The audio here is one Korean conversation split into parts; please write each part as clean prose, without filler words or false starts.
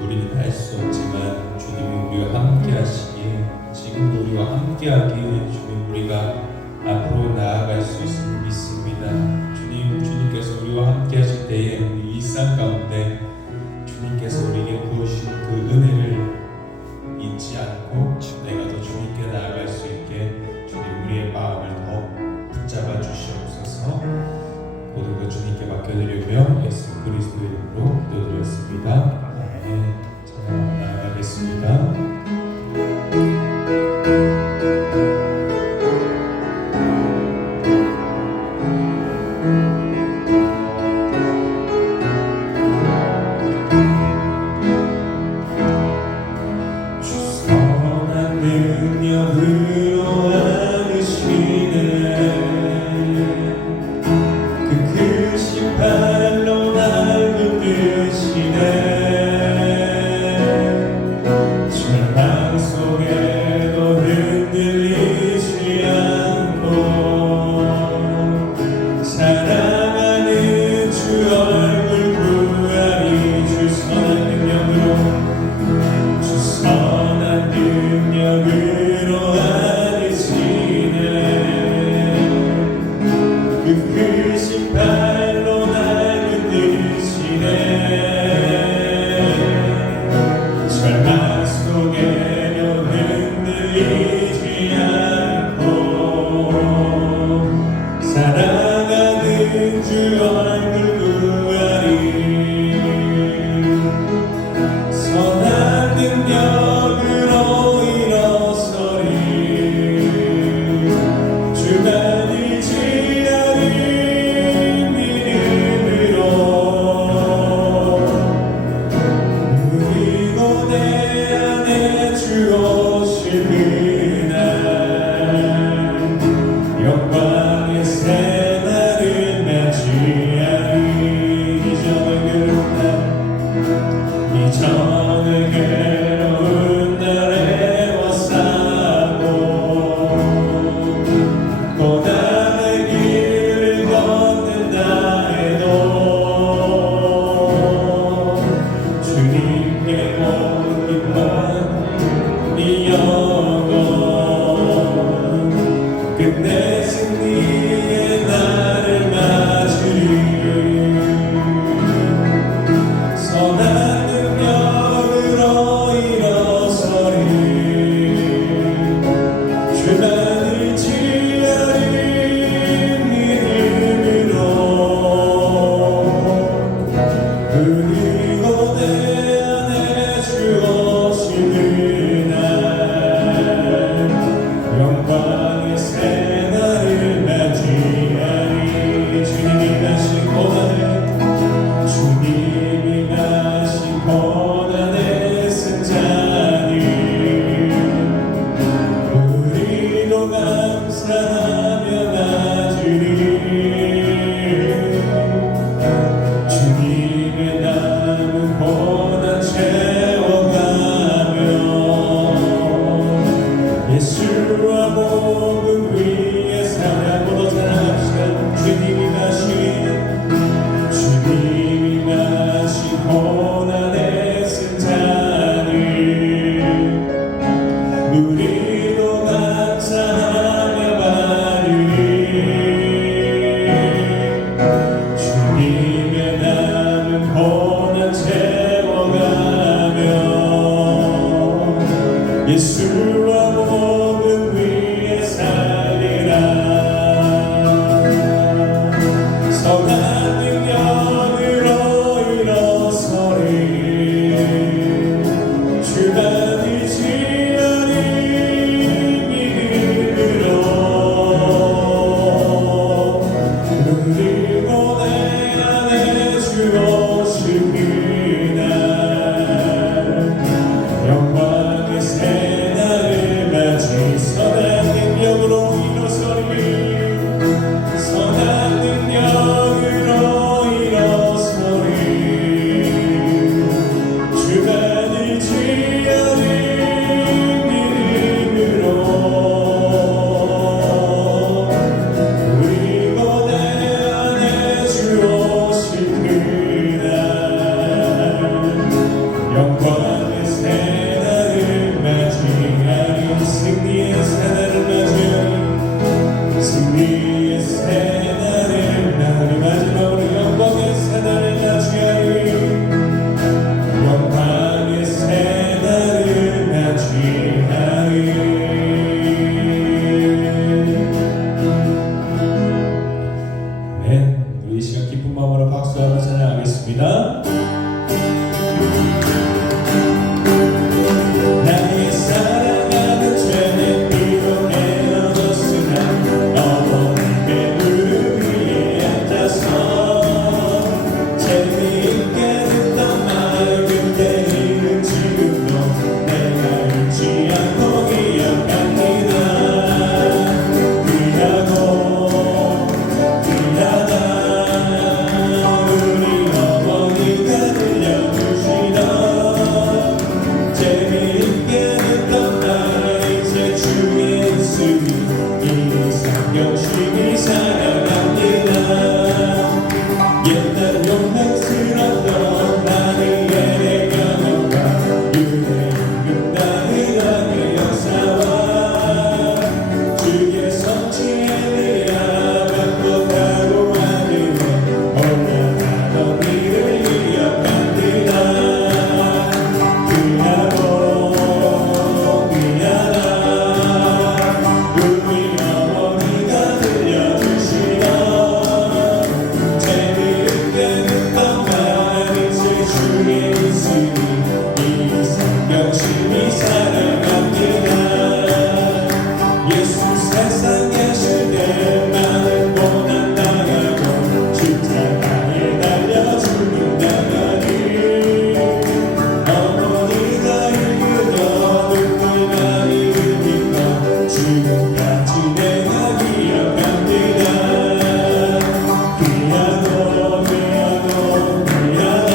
우리는 할 수 없지만 주님이 우리와 함께 하시기에, 지금도 우리와 함께 하기에 주님, 우리가 앞으로 나아갈 수 있음을 믿습니다. 주님께서 우리와 함께 하실 때에 우리 일상 가운데 주님께서 우리에게 부으신 그 은혜를 잊지 않고 내가 더 주님께 나아갈 수 있게 주님, 우리의 마음을 더 붙잡아 주시옵소서. 모든 것 주님께 맡겨드리며 예수 그리스도의 이름으로 기도드렸습니다. 아멘. 자, 나아가겠습니다. 영광의 새날 영광의 새날을 맞이하리 승리의 새날을 맞이하리 승리의 새날을 나를 마지막으로 영광의 새날을 맞이하리 영광의 새날을 맞이하리 아멘. 우리 이 시간 기쁜 마음으로 박수하며 찬양하겠습니다. 나의 사랑하는 죄는 비록 헤어졌으나 어머님의 무릎 위에 앉아서 재미있게 듣던 말 그때는 지금도 내가 잊지 않고 기억합니다. 귀하고 귀하다 우리 어머니가 들려주시던 재미있게 듣던 날 이제 주의 예수님 이 성경심이 살아갑니다. 옛날 용맹스럽던 나의 예의 경험과 유대인급 나의 왕의 역사와 주의 성취에 대한 반복하고 하늘에 올라가던 일을 기억합니다. 귀하고 귀하다 우리 어머니가 들려주시던 재미있게 듣던 말 이제 주의 예수님 이 성경심이 살아갑니다. 예수 세상 계실 때 나는 고난 당하고 십자가에 달려 죽는다더니 어머니가 이끄던 눈물과 이름이던 지금까지 내가 기억합니다. 귀하고 귀하고 귀하다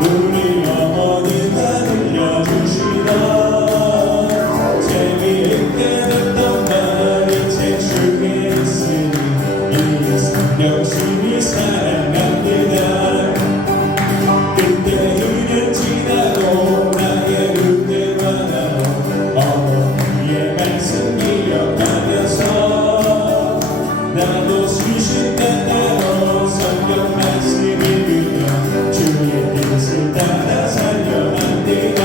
우리 어머니가 들려주시던 재미있게 듣던 말 이제 주의 예수님 이 성경심이 살아갑니다. 그때 2년 지나고 나의 은혜 만나고 어머니의 말씀 기억하면서 나도 수십 년 대로 성경 말씀 읽으며 주의 뜻을 따라 살려합니다.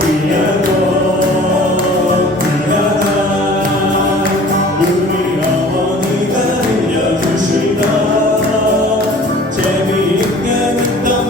귀하고 귀하다 우리 어머니가 들려주시던 재미있게 듣던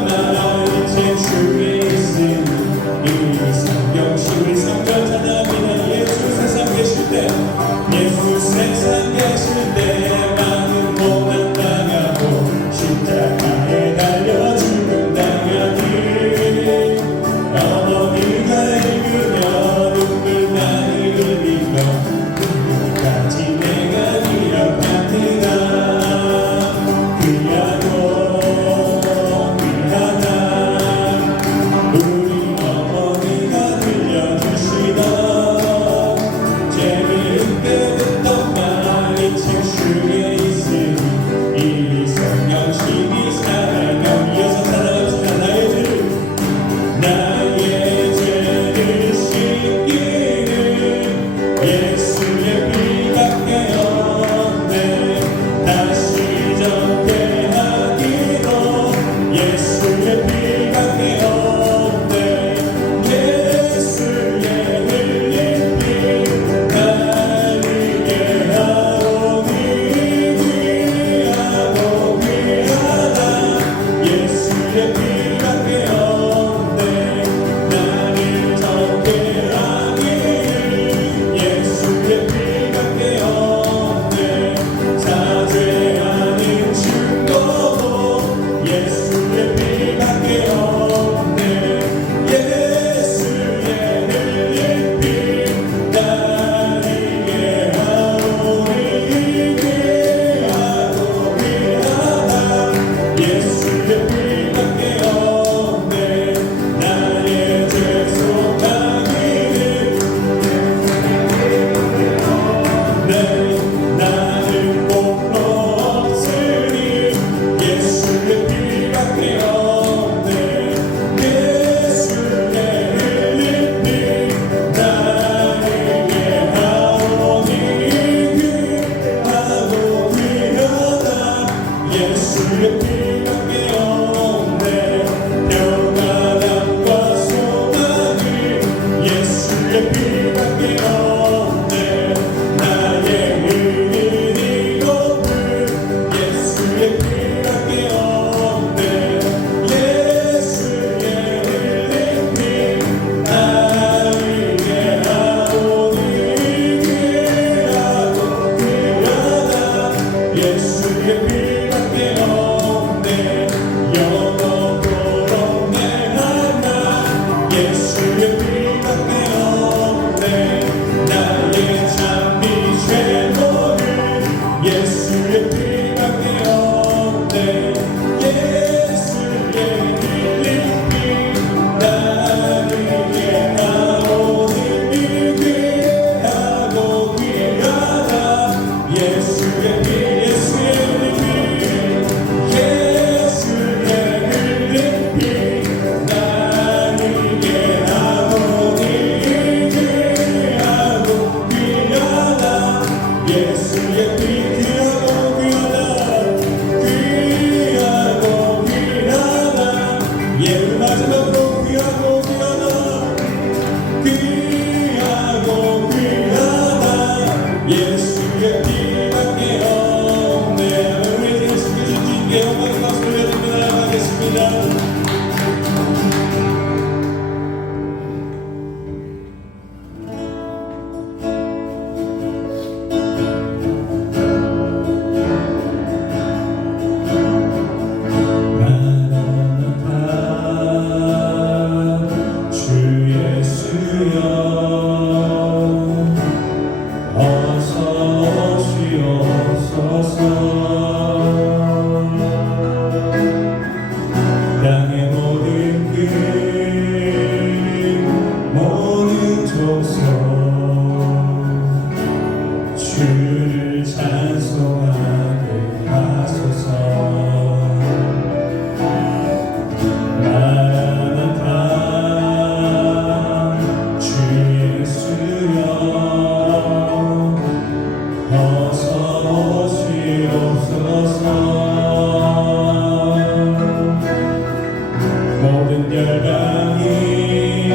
모든 열방이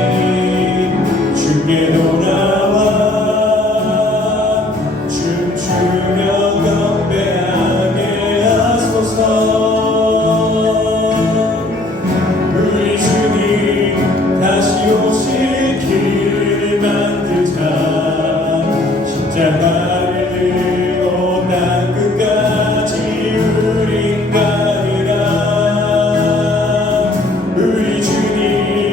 주께 돌아와 춤추며 경배하게 하소서. 우리 주님 다시 오실 길 만들자. 십자가를 들고 땅 끝까지 우린 가리라. 우리 주님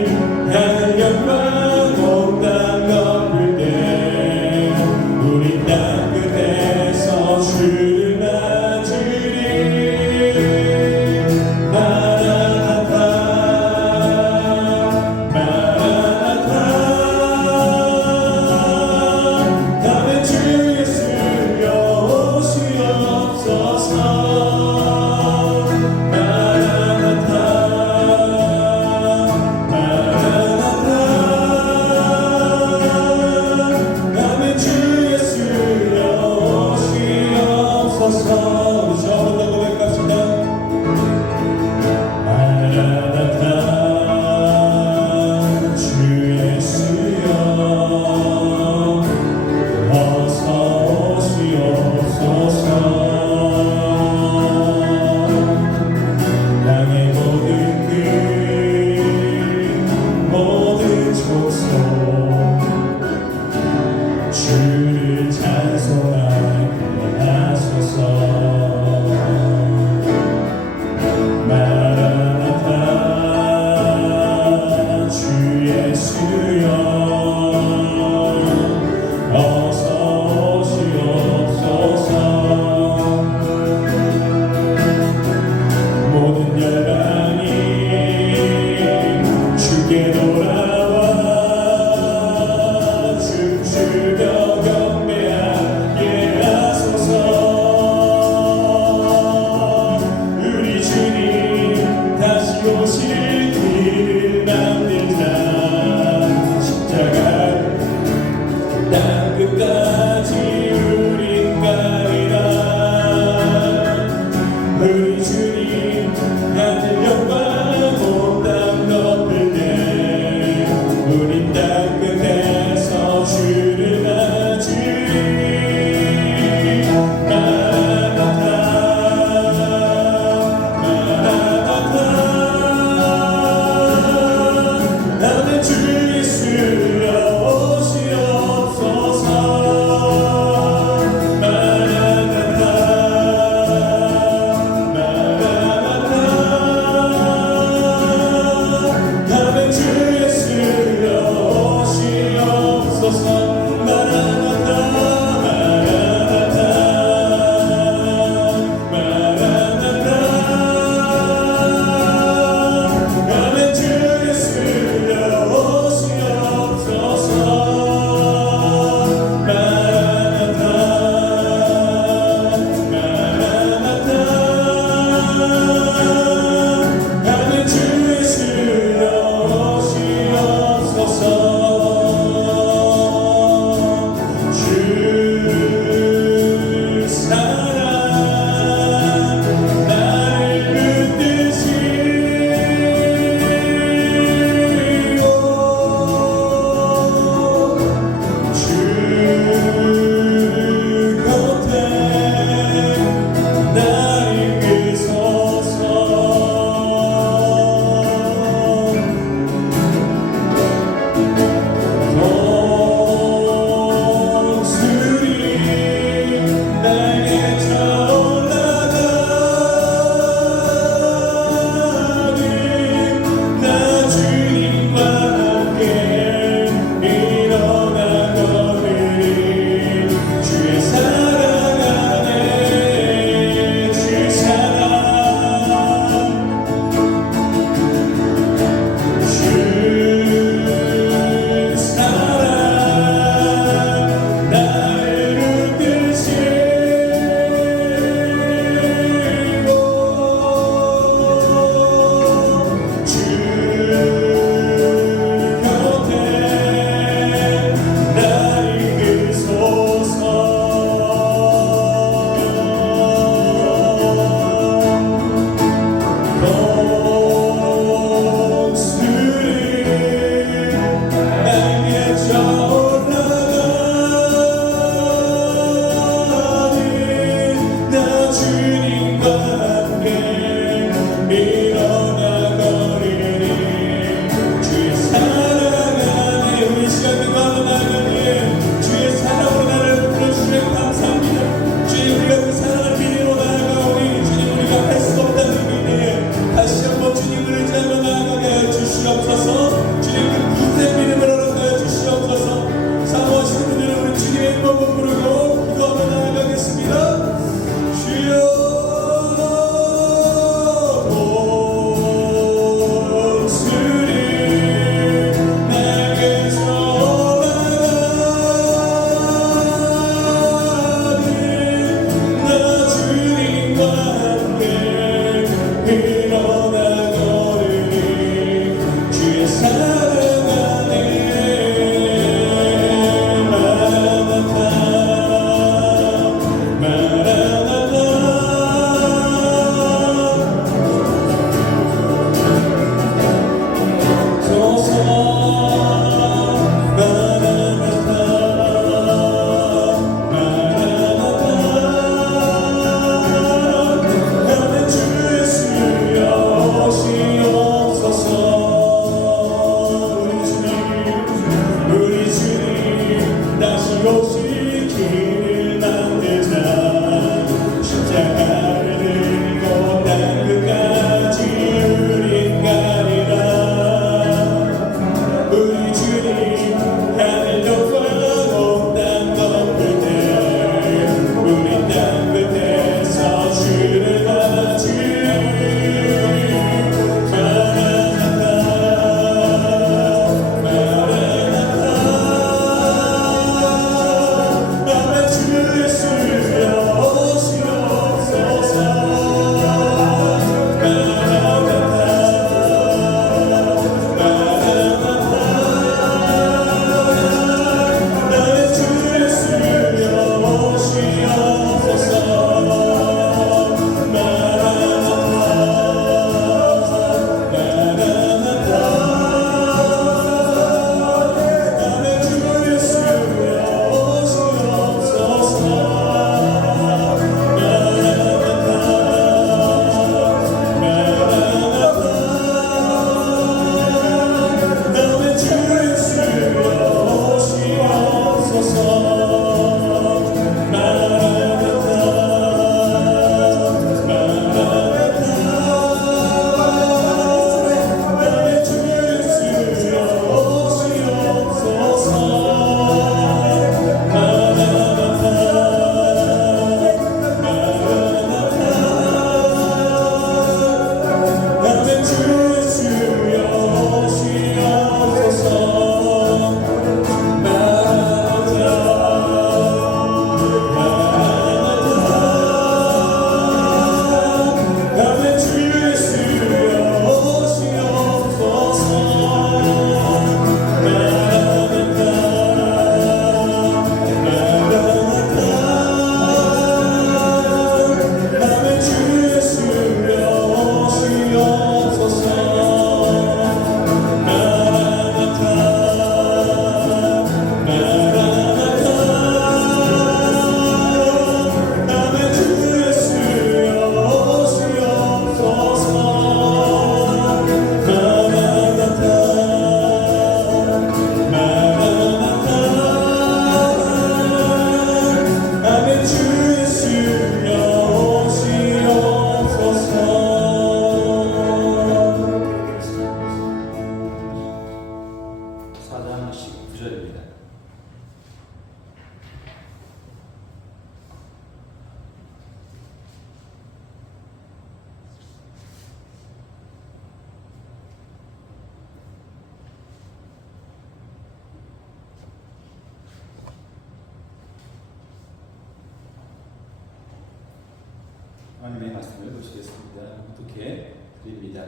하나님의 말씀을 보시겠습니다. 어떻게 드립니다.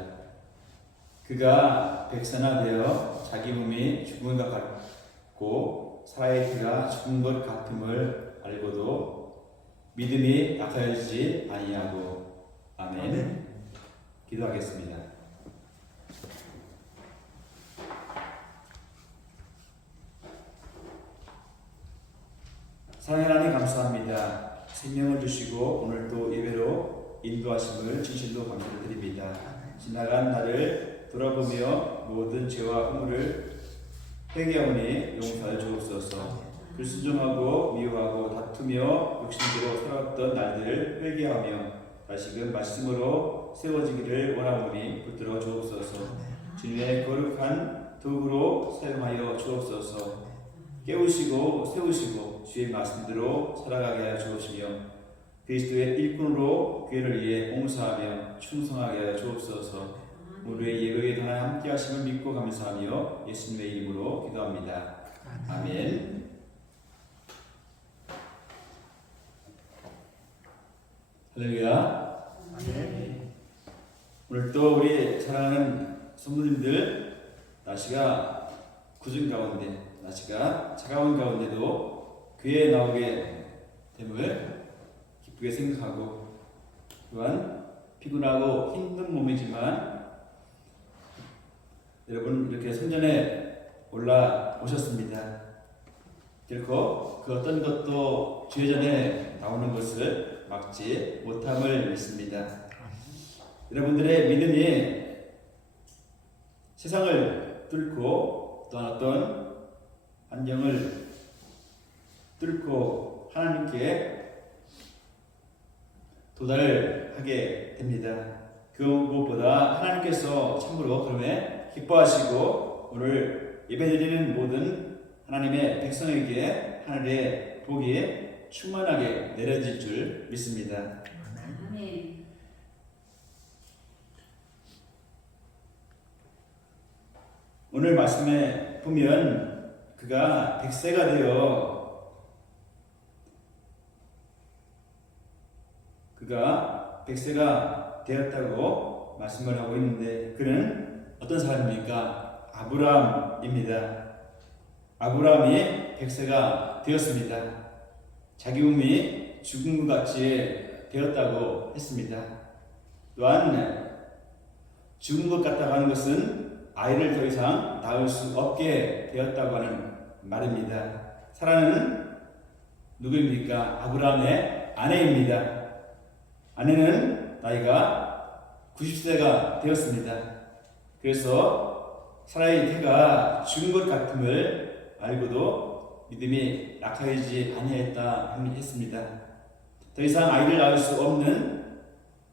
그가 백선화되어 자기 몸이 죽은 것 같고 사라의 피가 죽은 것 같음을 알고도 믿음이 약하여지지 아니하고. 아멘. 기도하겠습니다. 사랑의 하나님 감사합니다. 생명을 주시고 오늘도 예배로 인도하심을 진실로 감사를 드립니다. 지나간 날을 돌아보며 모든 죄와 허물을 회개하오니 용서하여 주옵소서. 불순종하고 미워하고 다투며 욕심대로 살아왔던 날들을 회개하며 다시금 말씀으로 세워지기를 원하오니 붙들어 주옵소서. 주님의 거룩한 도구로 사용하여 주옵소서. 깨우시고 세우시고 주의 말씀대로 살아가게 하여 주옵시며 그리스도의 일꾼으로 교회를 위해 봉사하며 충성하게 하여 주옵소서. 우리의 예배에 하나 함께 하심을 믿고 감사하며 예수님의 이름으로 기도합니다. 아멘. 할렐루야. 아멘. 오늘 또 우리 사랑하는 성도님들, 날씨가 구준 가운데, 날씨가 차가운 가운데도 교회에 나오게 됨을 기쁘게 생각하고, 또한 피곤하고 힘든 몸이지만 여러분 이렇게 성전에 올라오셨습니다. 결코 그 어떤 것도 주의 전에 나오는 것을 막지 못함을 믿습니다. 여러분들의 믿음이 세상을 뚫고 또한 어떤 환경을 뚫고 하나님께 도달을 하게 됩니다. 그 무엇보다 하나님께서 참으로 그럼에 기뻐하시고 오늘 예배드리는 모든 하나님의 백성에게 하늘의 복이 충만하게 내려질 줄 믿습니다. 아멘. 오늘 말씀에 보면 그가 백세가 되었다고 말씀을 하고 있는데 그는 어떤 사람입니까? 아브라함입니다. 아브라함이 백세가 되었습니다. 자기 몸이 죽은 것 같이 되었다고 했습니다. 또한 죽은 것 같다고 하는 것은 아이를 더 이상 낳을 수 없게 되었다고 하는 말입니다. 사라는 누구입니까? 아브라함의 아내입니다. 아내는 나이가 90세가 되었습니다. 그래서 사라의 태가 죽은 것 같음을 알고도 믿음이 약하지 아니했다 했습니다. 더 이상 아이를 낳을 수 없는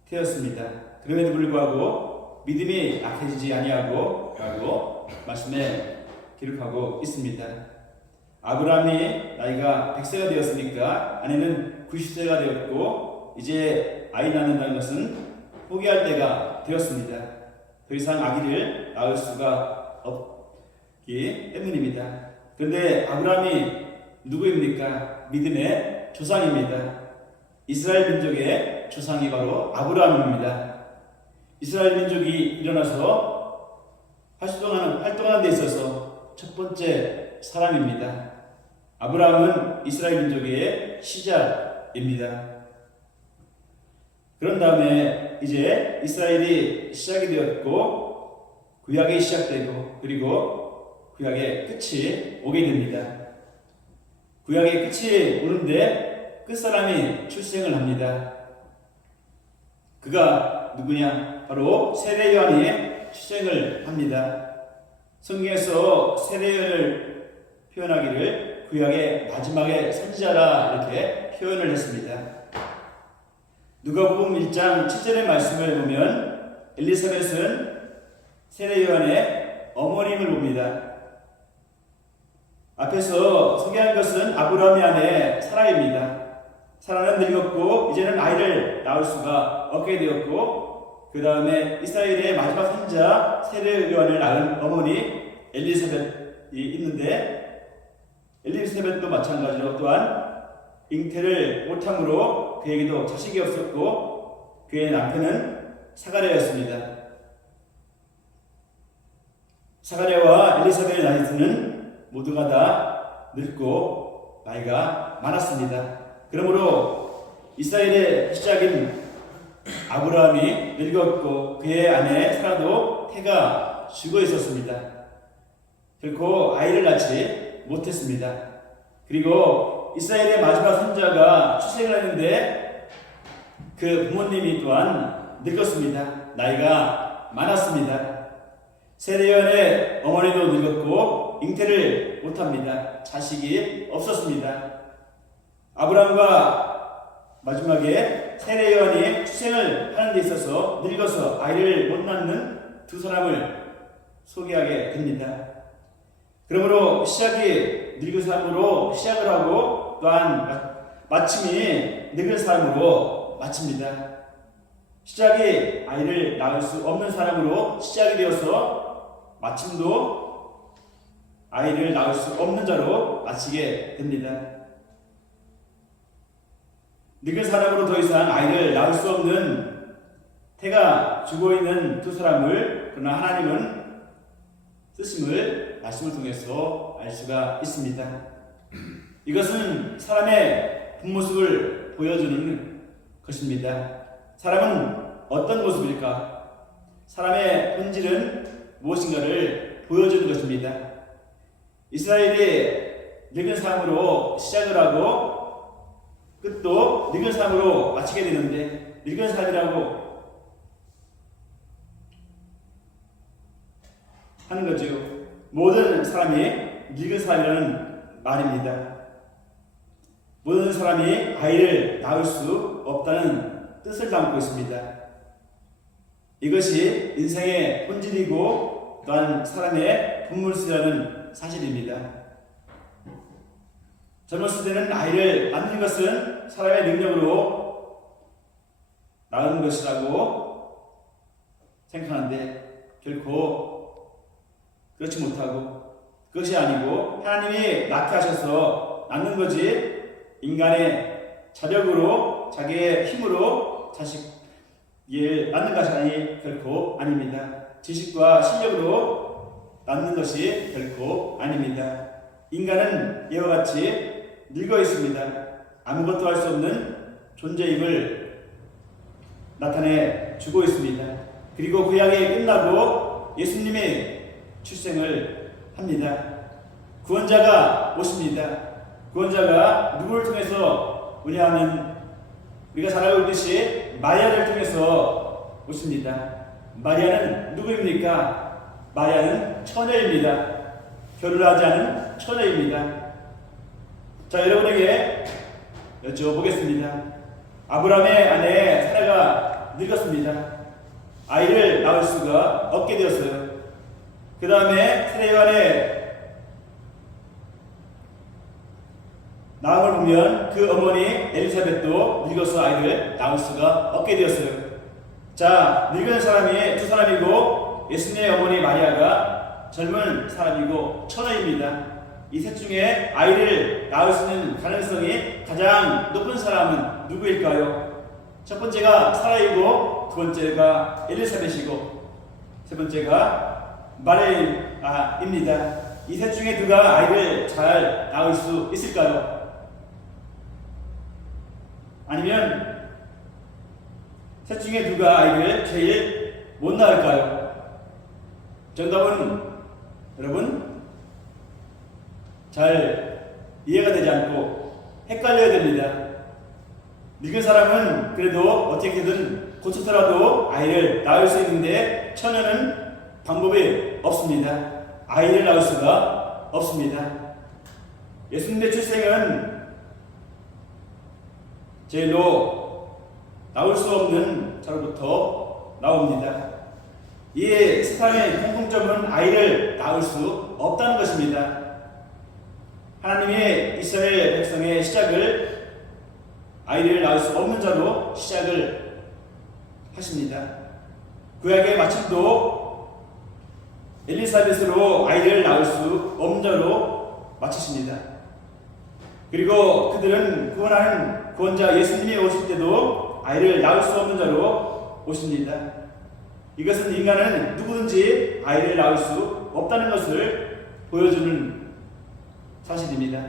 태였습니다. 그럼에도 불구하고 믿음이 약해지지 아니하고 라고 말씀에 기록하고 있습니다. 아브라함이 나이가 100세가 되었으니까 아내는 90세가 되었고 이제 아이 낳는다는 것은 포기할 때가 되었습니다. 더 이상 아기를 낳을 수가 없기 때문입니다. 그런데 아브라함이 누구입니까? 믿음의 조상입니다. 이스라엘 민족의 조상이 바로 아브라함입니다. 이스라엘 민족이 일어나서 활동하는 데 있어서 첫 번째 사람입니다. 아브라함은 이스라엘 민족의 시작입니다. 그런 다음에 이제 이스라엘이 시작이 되었고 구약이 시작되고 그리고 구약의 끝이 오게 됩니다. 구약의 끝이 오는데 끝사람이 출생을 합니다. 그가 누구냐? 바로 세례 요한이 출생을 합니다. 성경에서 세례 요한을 표현하기를 구약의 마지막에 선지자라 이렇게 표현을 했습니다. 누가복음 1장 7절의 말씀을 보면 엘리사벳은 세례 요한의 어머님을 봅니다. 앞에서 소개한 것은 아브라함의 아내 사라입니다. 사라는 늙었고 이제는 아이를 낳을 수가 없게 되었고 그 다음에 이스라엘의 마지막 선지자 세례 요한을 낳은 어머니 엘리사벳이 있는데 엘리사벳도 마찬가지로 또한 잉태를 못함으로 그에게도 자식이 없었고 그의 남편은 사가랴였습니다. 사가랴와 엘리사벳의 나이는 모두가 다 늙고 나이가 많았습니다. 그러므로 이스라엘의 시작인 아브라함이 늙었고 그의 아내 사라도 태가 죽어 있었습니다. 결코 아이를 낳지 못했습니다. 그리고 이스라엘의 마지막 선자가 출생을 했는데 그 부모님이 또한 늙었습니다. 나이가 많았습니다. 세례요한의 어머니도 늙었고 잉태를 못합니다. 자식이 없었습니다. 아브라함과 마지막에 세례요한이 출생을 하는 데 있어서 늙어서 아이를 못 낳는 두 사람을 소개하게 됩니다. 그러므로 시작이 늙은 사람으로 시작을 하고 또한 마침이 늙은 사람으로 마칩니다. 시작이 아이를 낳을 수 없는 사람으로 시작이 되어서 마침도 아이를 낳을 수 없는 자로 마치게 됩니다. 늙은 사람으로 더 이상 아이를 낳을 수 없는 태가 죽어 있는 두 사람을 그러나 하나님은 쓰심을 말씀을 통해서 알 수가 있습니다. 이것은 사람의 본모습을 보여주는 것입니다. 사람은 어떤 모습일까? 사람의 본질은 무엇인가를 보여주는 것입니다. 이스라엘이 늙은 사람으로 시작을 하고 끝도 늙은 사람으로 마치게 되는데 늙은 사람이라고 하는 거죠. 모든 사람이 늙은 사람이라는 말입니다. 모든 사람이 아이를 낳을 수 없다는 뜻을 담고 있습니다. 이것이 인생의 본질이고 또한 사람의 본물이라는 사실입니다. 젊었을 때는 아이를 낳는 것은 사람의 능력으로 낳은 것이라고 생각하는데 결코 그렇지 못하고 그것이 아니고 하나님이 낳게 하셔서 낳는 거지 인간의 자력으로 자기의 힘으로 자식을 낳는 것이 결코 아닙니다. 지식과 실력으로 낳는 것이 결코 아닙니다. 인간은 이와 같이 늙어 있습니다. 아무것도 할 수 없는 존재임을 나타내 주고 있습니다. 그리고 구약이 끝나고 예수님이 출생을 합니다. 구원자가 오십니다. 구원자가 누구를 통해서 오냐면 우리가 잘 알고 있듯이 마리아를 통해서 오십니다. 마리아는 누구입니까? 마리아는 처녀입니다. 결혼하지 않은 처녀입니다. 자, 여러분에게 여쭤보겠습니다. 아브라함의 아내 사라가 늙었습니다. 아이를 낳을 수가 없게 되었어요. 그 다음에 세례요한의 나음을 보면 그 어머니 엘리사벳도 늙어서 아이를 낳을 수가 없게 되었어요. 자, 늙은 사람이 두 사람이고 예수님의 어머니 마리아가 젊은 사람이고 처녀입니다. 이 셋 중에 아이를 낳을 수 있는 가능성이 가장 높은 사람은 누구일까요? 첫 번째가 사라이고 두 번째가 엘리사벳이고 세 번째가 마리아입니다. 이 셋 중에 누가 아이를 잘 낳을 수 있을까요? 아니면 셋 중에 누가 아이를 제일 못 낳을까요? 정답은 여러분 잘 이해가 되지 않고 헷갈려야 됩니다. 늙은 사람은 그래도 어떻게든 고쳐서라도 아이를 낳을 수 있는데 처녀는 방법이 없습니다. 아이를 낳을 수가 없습니다. 예수님의 출생은 제일로 나올 수 없는 자로부터 나옵니다. 이 세상의 공통점은 아이를 낳을 수 없다는 것입니다. 하나님이 이스라엘 백성의 시작을 아이를 낳을 수 없는 자로 시작을 하십니다. 구약의 마침도 엘리사벳으로 아이를 낳을 수 없는 자로 마치십니다. 그리고 그들은 구원하는 구원자 예수님이 오실 때도 아이를 낳을 수 없는 자로 오십니다. 이것은 인간은 누구든지 아이를 낳을 수 없다는 것을 보여주는 사실입니다.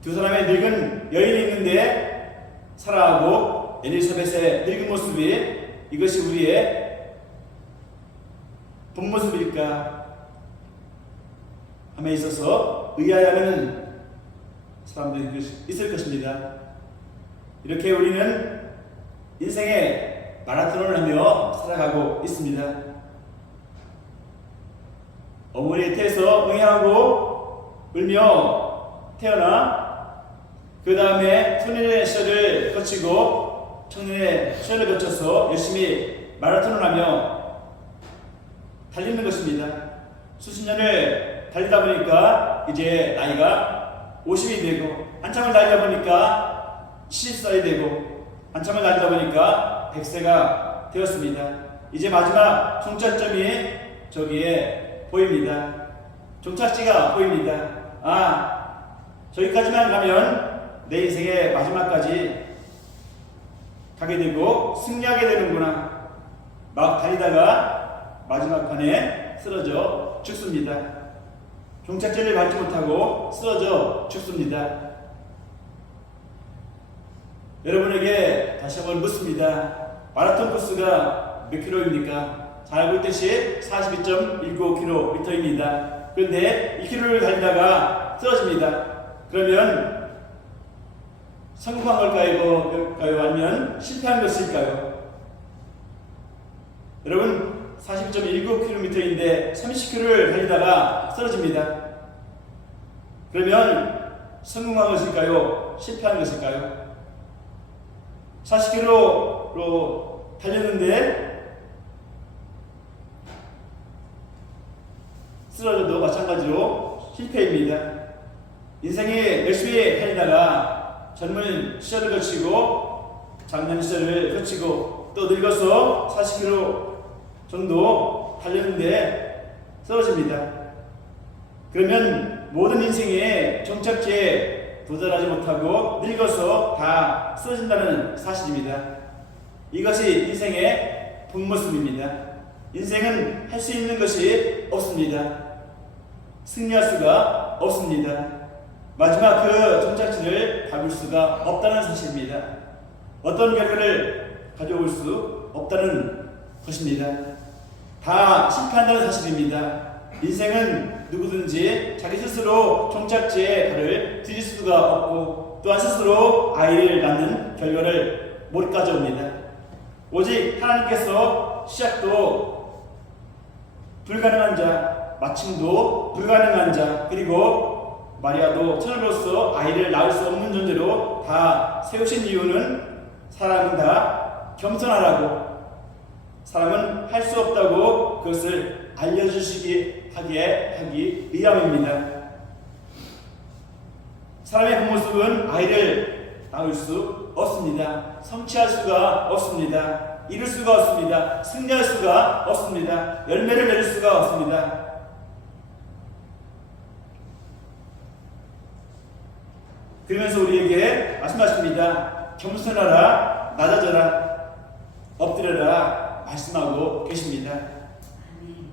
두 사람의 늙은 여인이 있는데 사라하고 엘리사벳의 늙은 모습이 이것이 우리의 본 모습일까 함에 있어서 의아해하는 사람들이 있을 것입니다. 이렇게 우리는 인생의 마라톤을 하며 살아가고 있습니다. 어머니의 태에서 응애하고 울며 태어나 그 다음에 소년의 시절을 거치고 청년의 시절을 거쳐서 열심히 마라톤을 하며 달리는 것입니다. 수십 년을 달리다 보니까 이제 나이가 50이 되고 한참을 달리다 보니까 70살이 되고 한참을 달리다 보니까 100세가 되었습니다. 이제 마지막 종착점이 저기에 보입니다. 종착지가 보입니다. 저기까지만 가면 내 인생의 마지막까지 가게 되고 승리하게 되는구나. 막 달리다가 마지막 판에 쓰러져 죽습니다. 종착지를 밟지 못하고 쓰러져 죽습니다. 여러분에게 다시 한번 묻습니다. 마라톤 코스가 몇 킬로입니까? 잘 알고 있듯이 42.19km입니다. 그런데 2km를 달리다가 쓰러집니다. 그러면 성공한 걸까요? 아니면 실패한 것일까요? 여러분 40.19km인데 30km를 달리다가 쓰러집니다. 그러면 성공한 것일까요? 실패한 것일까요? 40km로 달렸는데 쓰러져도 마찬가지로 실패입니다. 인생에 열심히 달리다가 젊은 시절을 거치고 장년 시절을 거치고 또 늙어서 40km 정도 달렸는데 쓰러집니다. 그러면 모든 인생의 종착지에 도달하지 못하고 늙어서 다 쓰러진다는 사실입니다. 이것이 인생의 본 모습입니다. 인생은 할 수 있는 것이 없습니다. 승리할 수가 없습니다. 마지막 그 종착지를 밟을 수가 없다는 사실입니다. 어떤 결과를 가져올 수 없다는 것입니다. 다 실패한다는 사실입니다. 인생은 누구든지 자기 스스로 종착지에 발을 들일 수가 없고 또한 스스로 아이를 낳는 결과를 못 가져옵니다. 오직 하나님께서 시작도 불가능한 자, 마침도 불가능한 자, 그리고 마리아도 처녀로서 아이를 낳을 수 없는 존재로 다 세우신 이유는 사람은 다 겸손하라고, 사람은 할 수 없다고 그것을 알려주시기 하기 위함입니다. 사람의 그 모습은 아이를 낳을 수 없습니다. 성취할 수가 없습니다. 이룰 수가 없습니다. 승리할 수가 없습니다. 열매를 맺을 수가 없습니다. 그러면서 우리에게 말씀하십니다. 겸손하라, 낮아져라, 엎드려라 말씀하고 계십니다.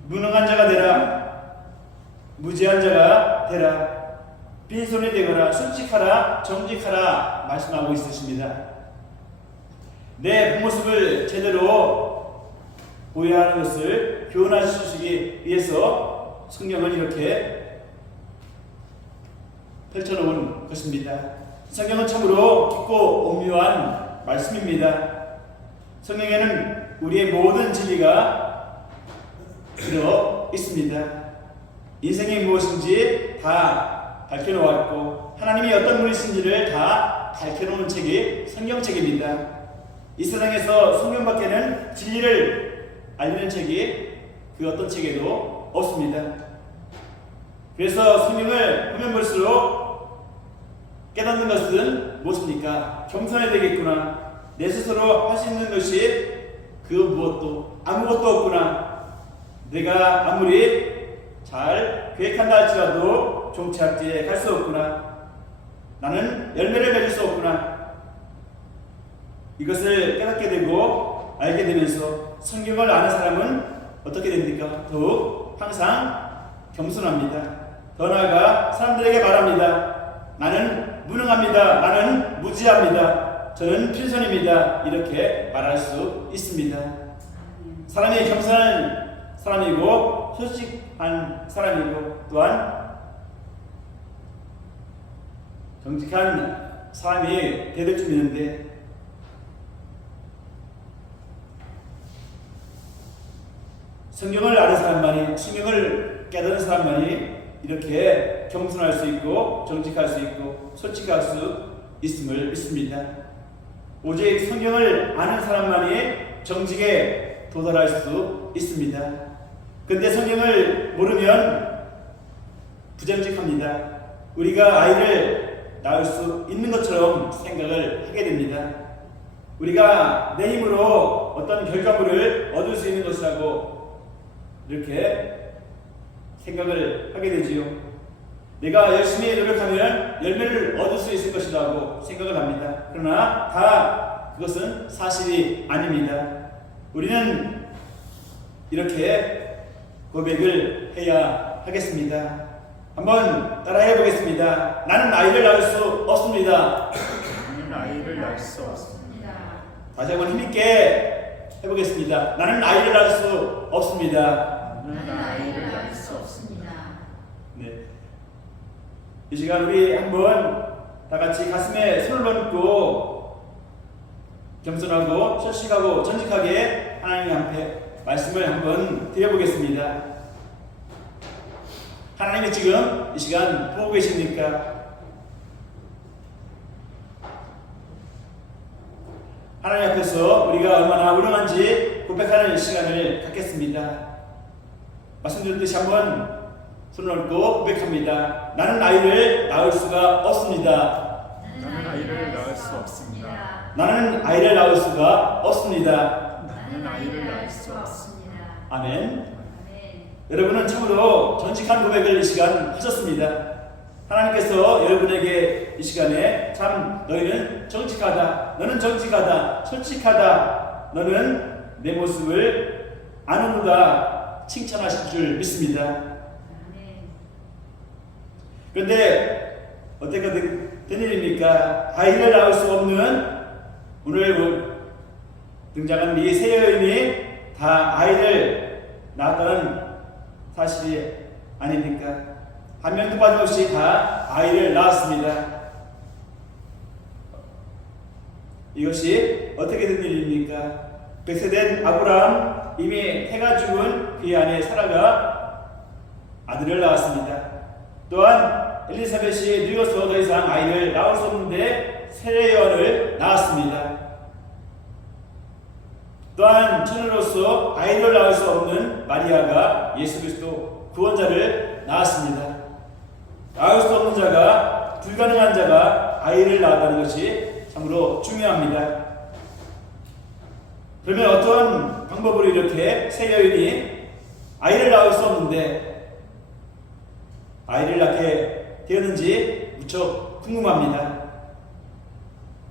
무능한 자가 되라, 무지한 자가 되라, 빈손이 되거라, 솔직하라, 정직하라 말씀하고 있으십니다. 내 본모습을 제대로 보여야 하는 것을 교훈하시기 위해서 성경을 이렇게 펼쳐놓은 것입니다. 성경은 참으로 깊고 오묘한 말씀입니다. 성경에는 우리의 모든 진리가 들어 있습니다. 인생이 무엇인지 다 밝혀놓았고 하나님이 어떤 분이신지를 다 밝혀놓은 책이 성경책입니다. 이 세상에서 성경밖에는 진리를 알리는 책이 그 어떤 책에도 없습니다. 그래서 성경을 보면 볼수록 깨닫는 것은 무엇입니까? 겸손해야 되겠구나. 내 스스로 할 수 있는 것이 그 무엇도 아무것도 없구나. 내가 아무리 잘 계획한다 할지라도 종착지에 갈 수 없구나. 나는 열매를 맺을 수 없구나. 이것을 깨닫게 되고 알게 되면서 성경을 아는 사람은 어떻게 됩니까? 더욱 항상 겸손합니다. 더 나아가 사람들에게 말합니다. 나는 무능합니다. 나는 무지합니다. 저는 빈손입니다. 이렇게 말할 수 있습니다. 사람이 겸손한 사람이고 솔직한 사람이고 또한 정직한 사람이 대될 줄 믿는데 성경을 아는 사람만이, 성경을 깨닫는 사람만이 이렇게 겸손할 수 있고 정직할 수 있고 솔직할 수 있음을 믿습니다. 오직 성경을 아는 사람만이 정직에 도달할 수 있습니다. 근데 성경을 모르면 부정직합니다. 우리가 아이를 낳을 수 있는 것처럼 생각을 하게 됩니다. 우리가 내 힘으로 어떤 결과물을 얻을 수 있는 것이라고 이렇게 생각을 하게 되지요. 내가 열심히 노력하면 열매를 얻을 수 있을 것이라고 생각을 합니다. 그러나 다 그것은 사실이 아닙니다. 우리는 이렇게 고백을 해야 하겠습니다. 한번 따라해 보겠습니다. 나는 아이를 낳을 수 없습니다. 나는 아이를 낳을 수 없습니다. 다시 한번 힘있게 해보겠습니다. 나는 아이를 낳을 수 없습니다. 나는 아이를 낳을 수 없습니다. 네. 이 시간 우리 한번 다 같이 가슴에 손을 얹고 겸손하고 솔직하고 정직하게 하나님 앞에 말씀을 한번 드려보겠습니다. 하나님이 지금 이 시간 보고 계십니까? 하나님 앞에서 우리가 얼마나 우렁한지 고백하는 시간을 갖겠습니다. 말씀드렸듯이 한번 손을 얹고 고백합니다. 나는 아이를 낳을 수가 없습니다. 나는 아이를 낳을 수 없습니다. 나는 아이를 낳을 수가 없습니다. 나는 아이를 낳을 수 없습니다. 아멘. 여러분은 참으로 정직한 고백을 이 시간 하셨습니다. 하나님께서 여러분에게 이 시간에 참 너희는 정직하다, 너는 정직하다, 솔직하다, 너는 내 모습을 아는구나 칭찬하실 줄 믿습니다. 그런데 어떻게 된 일입니까? 아이를 낳을 수 없는 오늘 등장한 이 세 여인이 다 아이를 낳았다는 사실이 아닙니까? 한 명도 빠짐없이 다 아이를 낳았습니다. 이것이 어떻게 된 일입니까? 백세된 아브라함 이미 해가 죽은 그의 아내 사라가 아들을 낳았습니다. 또한 엘리사벳이 늙어서 더 이상 아이를 낳을 수 없는데 세례요한을 낳았습니다. 또한 처녀로서 아이를 낳을 수 없는 마리아가 예수 그리스도 구원자를 낳았습니다. 낳을 수 없는 자가, 불가능한 자가 아이를 낳았다는 것이 참으로 중요합니다. 그러면 어떤 방법으로 이렇게 세 여인이 아이를 낳을 수 없는데 아이를 낳게 되었는지 무척 궁금합니다.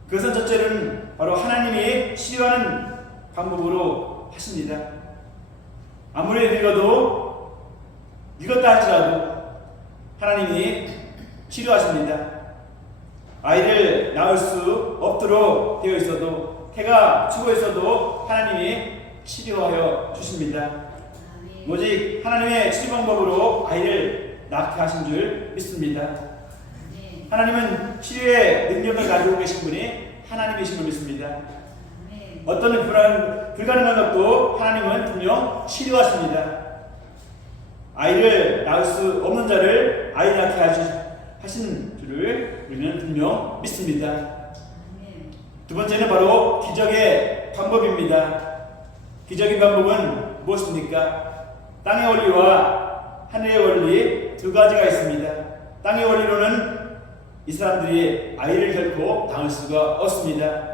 그것은 첫째는 바로 하나님이 치유하는 방법으로 하십니다. 아무리 늙었다 할지라도 하나님이 치료하십니다. 아이를 낳을 수 없도록 되어 있어도, 태가 죽어 있어도 하나님이 치료하여 주십니다. 오직 하나님의 치료 방법으로 아이를 낳게 하신 줄 믿습니다. 하나님은 치료의 능력을 가지고 계신 분이 하나님이신 줄 믿습니다. 어떤 불가능한 것도 하나님은 분명 치료하십니다. 아이를 낳을 수 없는 자를 아이 낳게 하신 줄을 우리는 분명 믿습니다. 두 번째는 바로 기적의 방법입니다. 기적의 방법은 무엇입니까? 땅의 원리와 하늘의 원리 두 가지가 있습니다. 땅의 원리로는 이 사람들이 아이를 결코 낳을 수가 없습니다.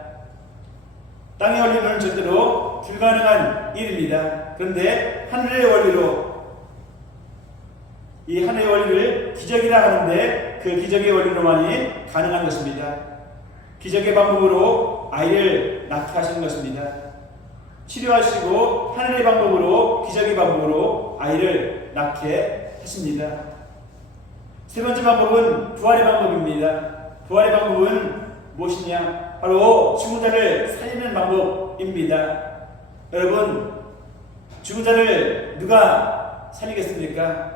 땅의 원리는 절대로 불가능한 일입니다. 그런데 하늘의 원리로 이 하늘의 원리를 기적이라 하는데 그 기적의 원리로만이 가능한 것입니다. 기적의 방법으로 아이를 낳게 하시는 것입니다. 치료하시고 하늘의 방법으로, 기적의 방법으로 아이를 낳게 하십니다. 세 번째 방법은 부활의 방법입니다. 부활의 방법은 무엇이냐? 바로 죽은 자를 살리는 방법입니다. 여러분, 죽은 자를 누가 살리겠습니까?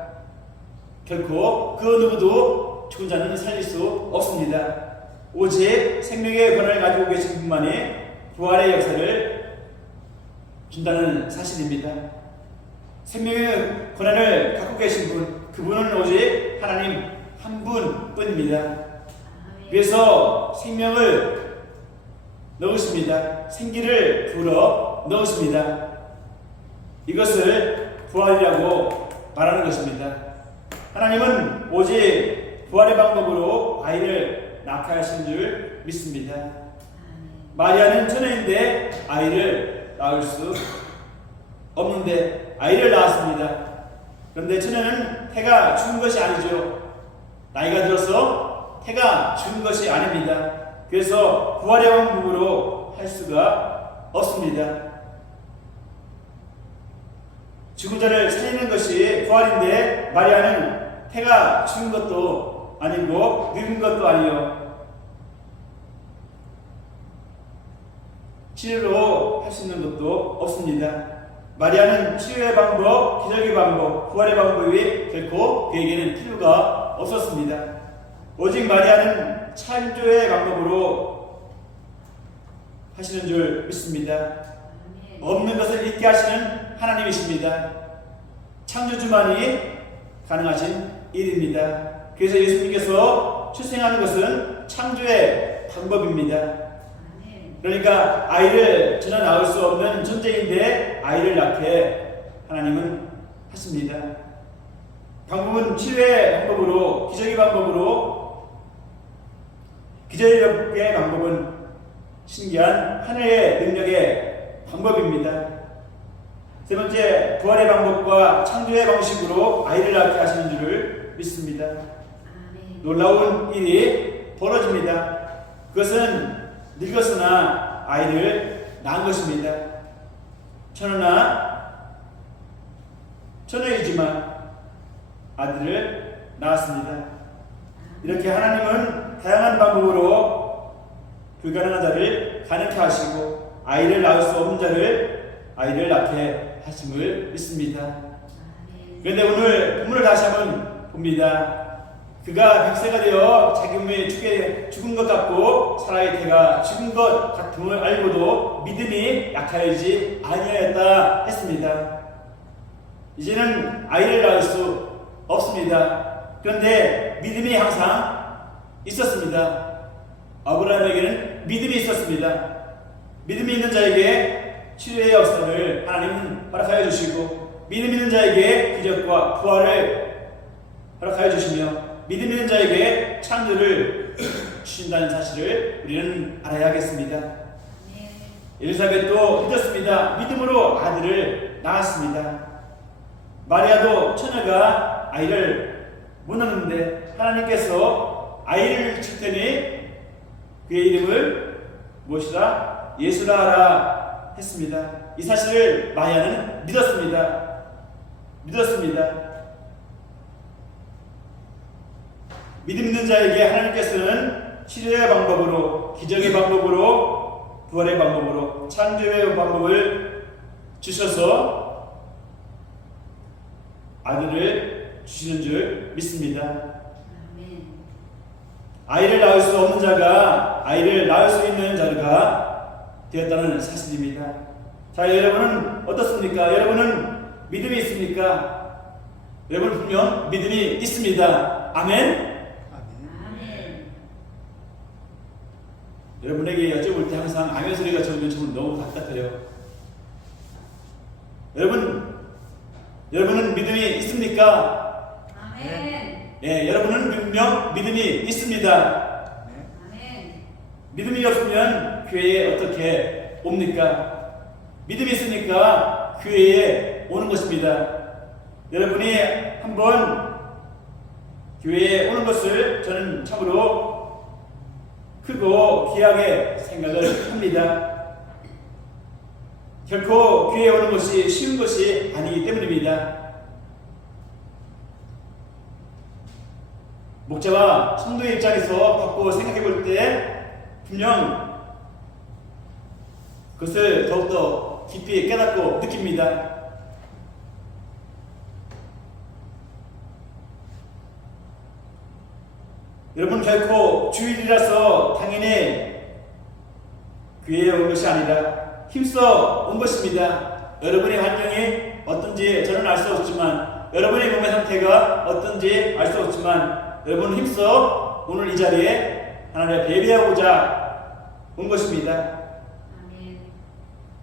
결코 그 누구도 죽은 자는 살릴 수 없습니다. 오직 생명의 권한을 가지고 계신 분만이 부활의 역사를 준다는 사실입니다. 생명의 권한을 갖고 계신 분, 그분은 오직 하나님 한 분뿐입니다. 그래서 생명을 넣으십니다. 생기를 불어 넣으십니다. 이것을 부활이라고 말하는 것입니다. 하나님은 오직 부활의 방법으로 아이를 낳게 하신 줄 믿습니다. 마리아는 처녀인데 아이를 낳을 수 없는데 아이를 낳았습니다. 그런데 처녀는 태가 죽은 것이 아니죠. 나이가 들어서 태가 죽은 것이 아닙니다. 그래서 부활의 방법으로 할 수가 없습니다. 죽은 자를 살리는 것이 부활인데 마리아는 태가 죽은 것도 아니고 늙은 것도 아니요. 치료로 할 수 있는 것도 없습니다. 마리아는 치료의 방법, 기적의 방법, 부활의 방법이 결코 그에게는 필요가 없었습니다. 오직 마리아는 창조의 방법으로 하시는 줄 믿습니다. 없는 것을 있게 하시는 하나님이십니다. 창조주만이 가능하신 일입니다. 그래서 예수님께서 출생하는 것은 창조의 방법입니다. 그러니까 아이를 전혀 낳을 수 없는 존재인데 아이를 낳게 하나님은 하십니다. 방법은 치료의 방법으로, 기적의 방법으로, 기적의 방법은 신기한 하늘의 능력의 방법입니다. 세 번째, 부활의 방법과 창조의 방식으로 아이를 낳게 하시는 줄을 믿습니다. 놀라운 일이 벌어집니다. 그것은 늙었으나 아이를 낳은 것입니다. 처녀이지만 아들을 낳았습니다. 이렇게 하나님은 다양한 방법으로 불가능한 자를 가능케 하시고 아이를 낳을 수 없는 자를 아이를 낳게 하심을 믿습니다. 그런데 오늘 본문을 다시 한번 봅니다. 그가 100세가 되어 자기 몸에 죽은 것 같고 사라의 태가 죽은 것 같음을 알고도 믿음이 약하여지지 아니하였다 했습니다. 이제는 아이를 낳을 수 없습니다. 그런데 믿음이 항상 있었습니다. 아브라함에게는 믿음이 있었습니다. 믿음이 있는 자에게 치료의 역사를 하나님은 허락하여 주시고 믿음 있는 자에게 기적과 부활을 허락하여 주시며 믿음 있는 자에게 창조를 주신다는 사실을 우리는 알아야겠습니다. 엘리사벳도 믿었습니다. 믿음으로 아들을 낳았습니다. 마리아도 처녀가 아이를 못 낳는데 하나님께서 아이를 줄 테니 그의 이름을 무엇이라? 예수라 하라 했습니다. 이 사실을 마리아는 믿었습니다. 믿음 있는 자에게 하나님께서는 치료의 방법으로, 기적의 방법으로, 부활의 방법으로, 창조의 방법을 주셔서 아들을 주시는 줄 믿습니다. 아이를 낳을 수 없는 자가 아이를 낳을 수 있는 자가 되었다는 사실입니다. 자, 여러분은 어떻습니까? 여러분은 믿음이 있습니까? 여러분 분명 믿음이 있습니다. 아멘? 여러분에게 여쭤볼 때 항상 아멘 소리가 저는 너무 답답해요. 여러분은 믿음이 있습니까? 아멘. 예, 여러분은 분명 믿음이 있습니다. 아멘. 믿음이 없으면 교회에 어떻게 옵니까? 믿음이 있으니까 교회에 오는 것입니다. 여러분이 한번 교회에 오는 것을 저는 참으로 크고 귀하게 생각을 합니다. 결코 교회에 오는 것이 쉬운 것이 아니기 때문입니다. 목자와 성도의 입장에서 바꾸어 생각해 볼 때 분명 그것을 더욱더 깊이 깨닫고 느낍니다. 여러분, 결코 주일이라서 당연히 교회에 온 것이 아니라 힘써 온 것입니다. 여러분의 환경이 어떤지 저는 알 수 없지만, 여러분의 몸의 상태가 어떤지 알 수 없지만, 여러분은 힘써 오늘 이 자리에 하나님 앞에 예배하고자 온 것입니다. 아멘.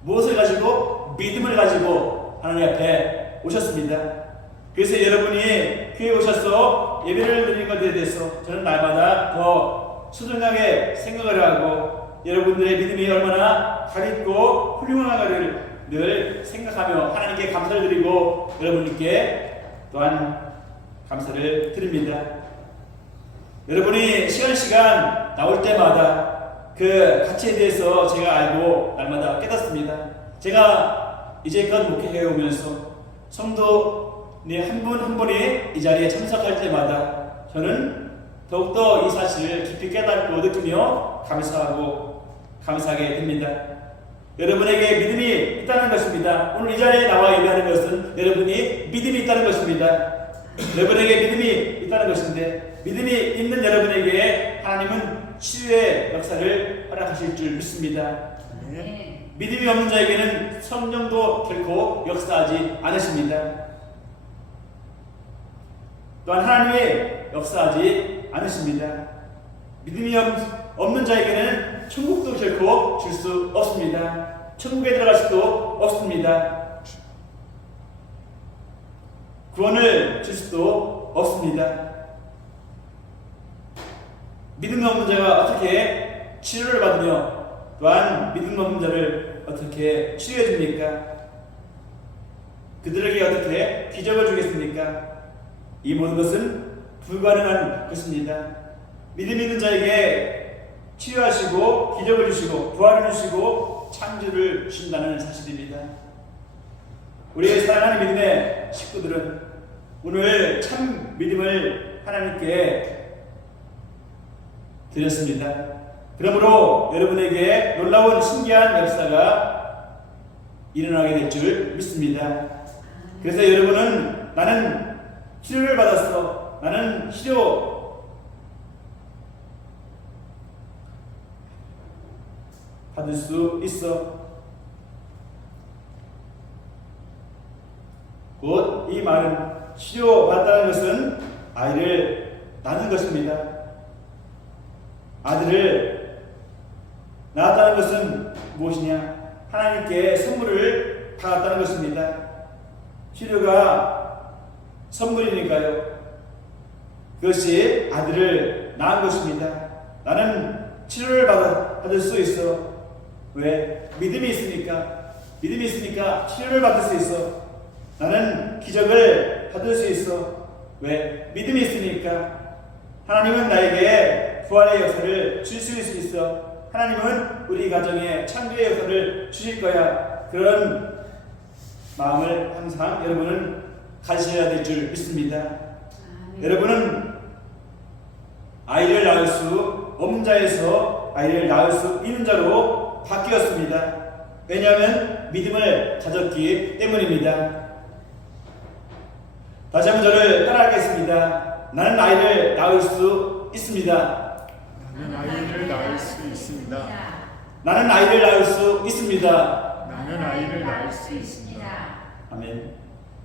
무엇을 가지고? 믿음을 가지고 하나님 앞에 오셨습니다. 그래서 여러분이 교회에 오셔서 예배를 드리는 것에 대해서 저는 날마다 더 소중하게 생각을 하고, 여러분들의 믿음이 얼마나 가릿고 훌륭한가를 늘 생각하며 하나님께 감사를 드리고 여러분께 또한 감사를 드립니다. 여러분이 시간 나올 때마다 그 가치에 대해서 제가 알고 날마다 깨닫습니다. 제가 이제껏 목회해 오면서 성도님 한 분 한 분이 이 자리에 참석할 때마다 저는 더욱더 이 사실을 깊이 깨닫고 느끼며 감사하게 됩니다. 여러분에게 믿음이 있다는 것입니다. 오늘 이 자리에 나와 예배하는 것은 여러분이 믿음이 있다는 것입니다. 여러분에게 믿음이 있다는 것인데, 믿음이 있는 여러분에게 하나님은 치유의 역사를 허락하실 줄 믿습니다. 아멘. 믿음이 없는 자에게는 성령도 결코 역사하지 않으십니다. 또한 하나님이 역사하지 않으십니다. 믿음이 없는 자에게는 천국도 결코 줄 수 없습니다. 천국에 들어갈 수도 없습니다. 구원을 줄 수도 없습니다. 믿음 없는 자가 어떻게 치료를 받으며, 또한 믿음 없는 자를 어떻게 치유해 줍니까? 그들에게 어떻게 기적을 주겠습니까? 이 모든 것은 불가능한 것입니다. 믿음 있는 자에게 치유하시고 기적을 주시고 부활을 주시고 창조를 주신다는 사실입니다. 우리의 사랑하는 믿음의 식구들은 오늘 참 믿음을 하나님께 드렸습니다. 그러므로 여러분에게 놀라운 신기한 역사가 일어나게 될 줄 믿습니다. 그래서 여러분은 나는 치료를 받았어, 나는 치료 받을 수 있어. 곧 이 말은 치료받다는 것은 아이를 낳는 것입니다. 아들을 낳았다는 것은 무엇이냐? 하나님께 선물을 받았다는 것입니다. 치료가 선물이니까요. 그것이 아들을 낳은 것입니다. 나는 치료를 받을 수 있어. 왜? 믿음이 있으니까. 믿음이 있으니까 치료를 받을 수 있어. 나는 기적을 받을 수 있어. 왜? 믿음이 있으니까. 하나님은 나에게 부활의 역사를 주실 수 있어. 하나님은 우리 가정에 창조의 역사를 주실 거야. 그런 마음을 항상 여러분은 가지셔야 될 줄 믿습니다. 여러분은 아이를 낳을 수 없는 자에서 아이를 낳을 수 있는 자로 바뀌었습니다. 왜냐하면 믿음을 가졌기 때문입니다. 다시 한번 저를 따라하겠습니다. 나는 아이를 낳을 수 있습니다. 나는 아이를 낳을 수 있습니다. 나는 아이를 낳을 수 있습니다. 나는 아이를 낳을 수 있습니다. 아멘.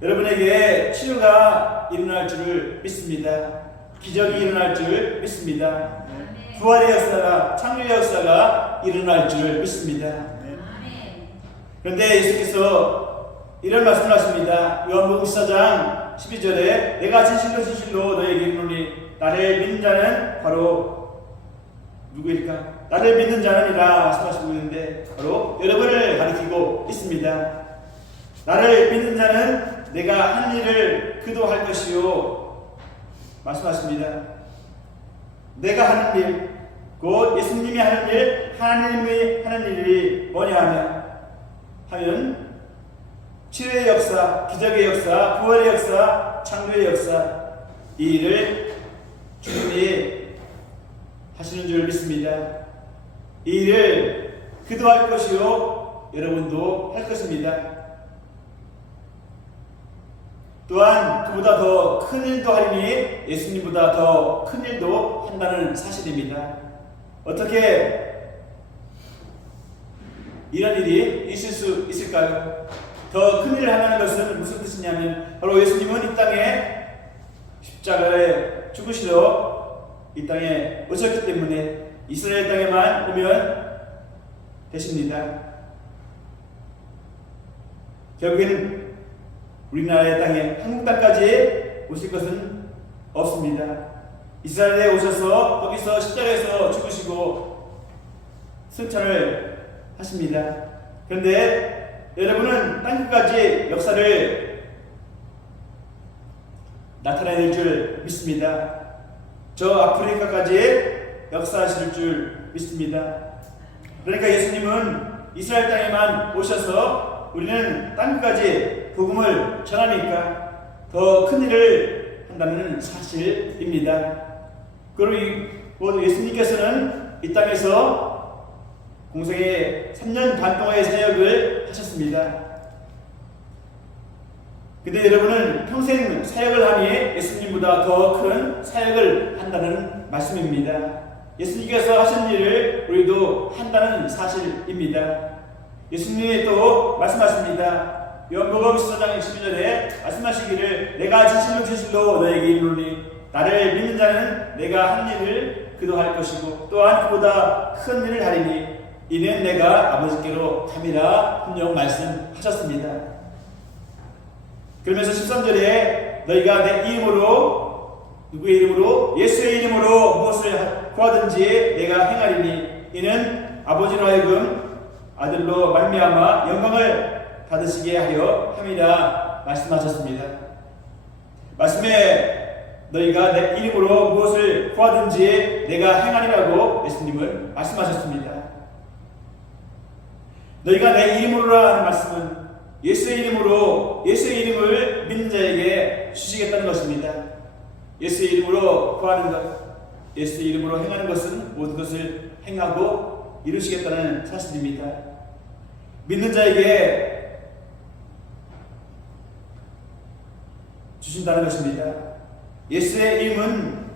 여러분에게 치료가 일어날 줄을 믿습니다. 기적이 일어날 줄 믿습니다. 부활의 역사가, 창조의 역사가 일어날 줄 믿습니다. 그런데 예수께서 이런 말씀을 하십니다. 요한복음 14장 12절에 내가 진실로 너에게 이르노니 나를 믿는 자는 바로 누구일까? 나를 믿는 자는이라 말씀하시고 있는데 바로 여러분을 가리키고 있습니다. 나를 믿는 자는 내가 한 일을 그도 할 것이요 말씀하십니다. 내가 하는 일, 곧 예수님이 하는 일, 하나님이 하는 일이 뭐냐 하면 치료의 역사, 기적의 역사, 부활의 역사, 창조의 역사, 이 일을 주님이 하시는 줄 믿습니다. 이 일을 그도 할 것이요 여러분도 할 것입니다. 또한 그보다 더 큰 일도 하리니 예수님보다 더 큰 일도 한다는 사실입니다. 어떻게 이런 일이 있을 수 있을까요? 더 큰 일을 하는 것은 무슨 뜻이냐면 바로 예수님은 이 땅에 십자가에 죽으시러 이 땅에 오셨기 때문에 이스라엘 땅에만 오면 되십니다. 결국에는 우리나라의 땅에 한국 땅까지 오실 것은 없습니다. 이스라엘에 오셔서 거기서 십자가에서 죽으시고 승천을 하십니다. 그런데 여러분은 땅끝까지 역사를 나타내야 줄 믿습니다. 저 아프리카까지 역사하실 줄 믿습니다. 그러니까 예수님은 이스라엘 땅에만 오셔서 우리는 땅끝까지 복음을 전하니까 더 큰 일을 한다는 사실입니다. 그리고 예수님께서는 이 땅에서 공생의 3년 반 동안의 사역을 하셨습니다. 근데 여러분은 평생 사역을 하니 예수님보다 더 큰 사역을 한다는 말씀입니다. 예수님께서 하신 일을 우리도 한다는 사실입니다. 예수님이 또 말씀하십니다. 요한복음 14장 12절에 말씀하시기를 내가 진실로 너에게 이르노니 나를 믿는 자는 내가 하는 일을 그도 할 것이고 또한 그보다 큰 일을 하리니 이는 내가 아버지께로 감이라 분명 말씀하셨습니다. 그러면서 13절에 너희가 내 이름으로 누구의 이름으로? 예수의 이름으로 무엇을 구하든지 내가 행하리니 이는 아버지로 하여금 아들로 말미암아 영광을 받으시게 하려 함이라 말씀하셨습니다. 말씀에 너희가 내 이름으로 무엇을 구하든지 내가 행하리라고 예수님은 말씀하셨습니다. 너희가 내 이름으로라 하는 말씀은 예수의 이름으로 예수의 이름을 믿는 자에게 주시겠다는 것입니다. 예수의 이름으로 구하는 것, 예수의 이름으로 행하는 것은 모든 것을 행하고 이루시겠다는 사실입니다. 믿는 자에게 주신다는 것입니다. 예수의 이름은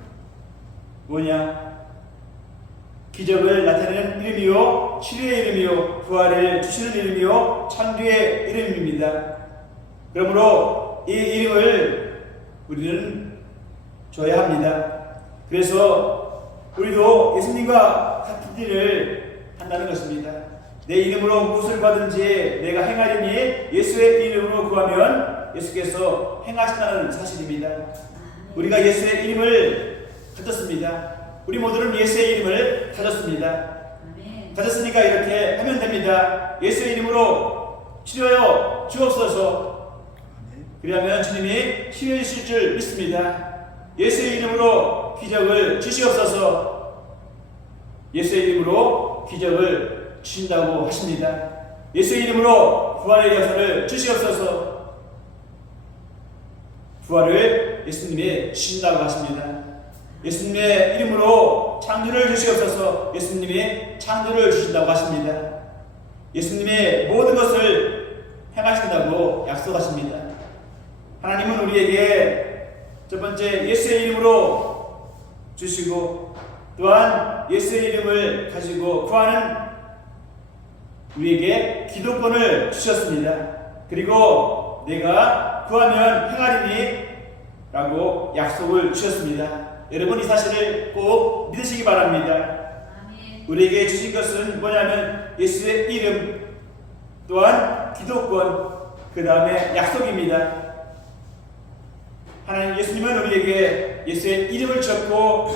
뭐냐? 기적을 나타내는 이름이요, 치료의 이름이요, 부활을 주시는 이름이요, 창조의 이름입니다. 그러므로 이 이름을 우리는 줘야 합니다. 그래서 우리도 예수님과 같은 일을 한다는 것입니다. 내 이름으로 무엇을 받든지 내가 행하리니 예수의 이름으로 구하면 예수께서 행하신다는 사실입니다. 우리가 예수의 이름을 가졌습니다. 우리 모두는 예수의 이름을 가졌습니다. 가졌으니까 이렇게 하면 됩니다. 예수의 이름으로 치료하여 주옵소서. 그러면 주님이 치료해 주실 줄 믿습니다. 예수의 이름으로 기적을 주시옵소서. 예수의 이름으로 기적을 주신다고 하십니다. 예수의 이름으로 부활의 역사를 주시옵소서. 부활을 예수님이 주신다고 하십니다. 예수님의 이름으로 창조를 주시옵소서. 예수님이 창조를 주신다고 하십니다. 예수님이 모든 것을 행하신다고 약속하십니다. 하나님은 우리에게 첫 번째 예수의 이름으로 주시고 또한 예수의 이름을 가지고 구하는 우리에게 기도권을 주셨습니다. 그리고 내가 구하면 행하리니 라고 약속을 주셨습니다. 여러분 이 사실을 꼭 믿으시기 바랍니다. 우리에게 주신 것은 뭐냐면 예수의 이름 또한 기도권 그 다음에 약속입니다. 하나님 예수님은 우리에게 예수의 이름을 주셨고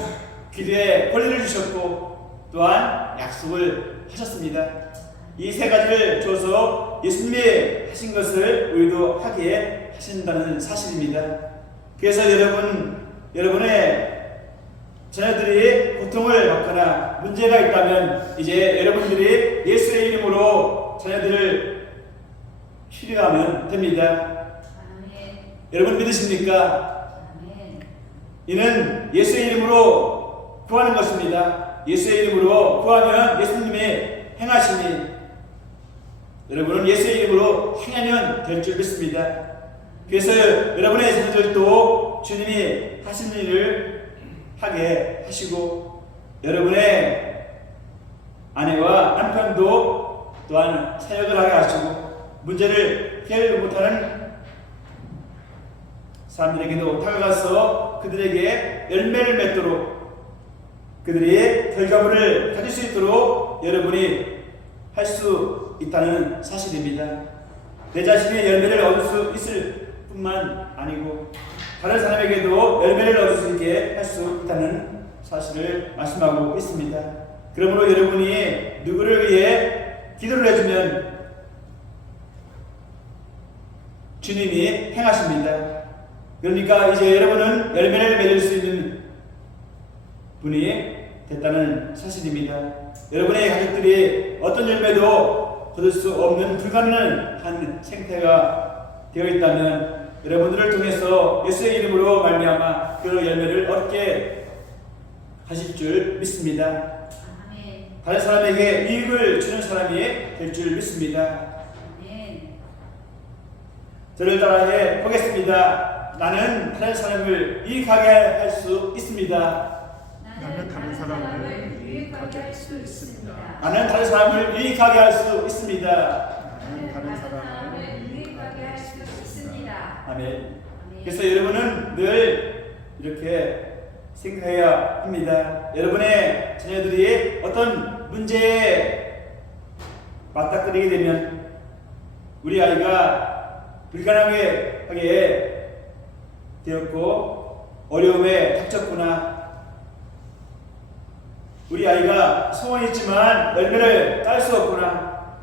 기도의 권리를 주셨고 또한 약속을 하셨습니다. 이 세 가지를 줘서 예수님이 하신 것을 우리도 하게 하신다는 사실입니다. 그래서 여러분 여러분의 자녀들이 고통을 받거나 문제가 있다면 이제 여러분들이 예수의 이름으로 자녀들을 치료하면 됩니다. 아멘. 여러분 믿으십니까? 아멘. 이는 예수의 이름으로 구하는 것입니다. 예수의 이름으로 구하면 예수님이 행하시니 여러분은 예수의 이름으로 행하면 될 줄 믿습니다. 그래서 여러분의 자녀들도 주님이 하신 일을 하게 하시고 여러분의 아내와 남편도 또한 사역을 하게 하시고 문제를 해결 못하는 사람들에게도 다가가서 그들에게 열매를 맺도록 그들이 결과물을 가질 수 있도록 여러분이 할 수 있다는 사실입니다. 내 자신이 열매를 얻을 수 있을 뿐만 아니고 다른 사람에게도 열매를 얻을 수 있게 할 수 있다는 사실을 말씀하고 있습니다. 그러므로 여러분이 누구를 위해 기도를 해주면 주님이 행하십니다. 그러니까 이제 여러분은 열매를 맺을 수 있는 분이 됐다는 사실입니다. 여러분의 가족들이 어떤 열매도 거둘 수 없는 불가능한 생태가 되어 있다면 여러분들을 통해서 예수의 이름으로 말미암아 그 열매를 얻게 하실 줄 믿습니다. 아멘. 다른 사람에게 이익을 주는 사람이 될 줄 믿습니다. 아멘. 저를 따라해 보겠습니다. 나는 다른 사람을 이익하게 할 수 있습니다. 나는 다른 사람을 유익하게 할 수 있습니다. 나는 다른 사람을 유익하게 할 수 있습니다. 나는 다른 사람을 유익하게 할 수 있습니다. 아멘. 아멘. 그래서 여러분은 늘 이렇게 생각해야 합니다. 여러분의 자녀들이 어떤 문제에 맞닥뜨리게 되면 우리 아이가 불가능하게 되었고 어려움에 닥쳤구나. 우리 아이가 소원이 있지만 열매를 딸 수 없구나.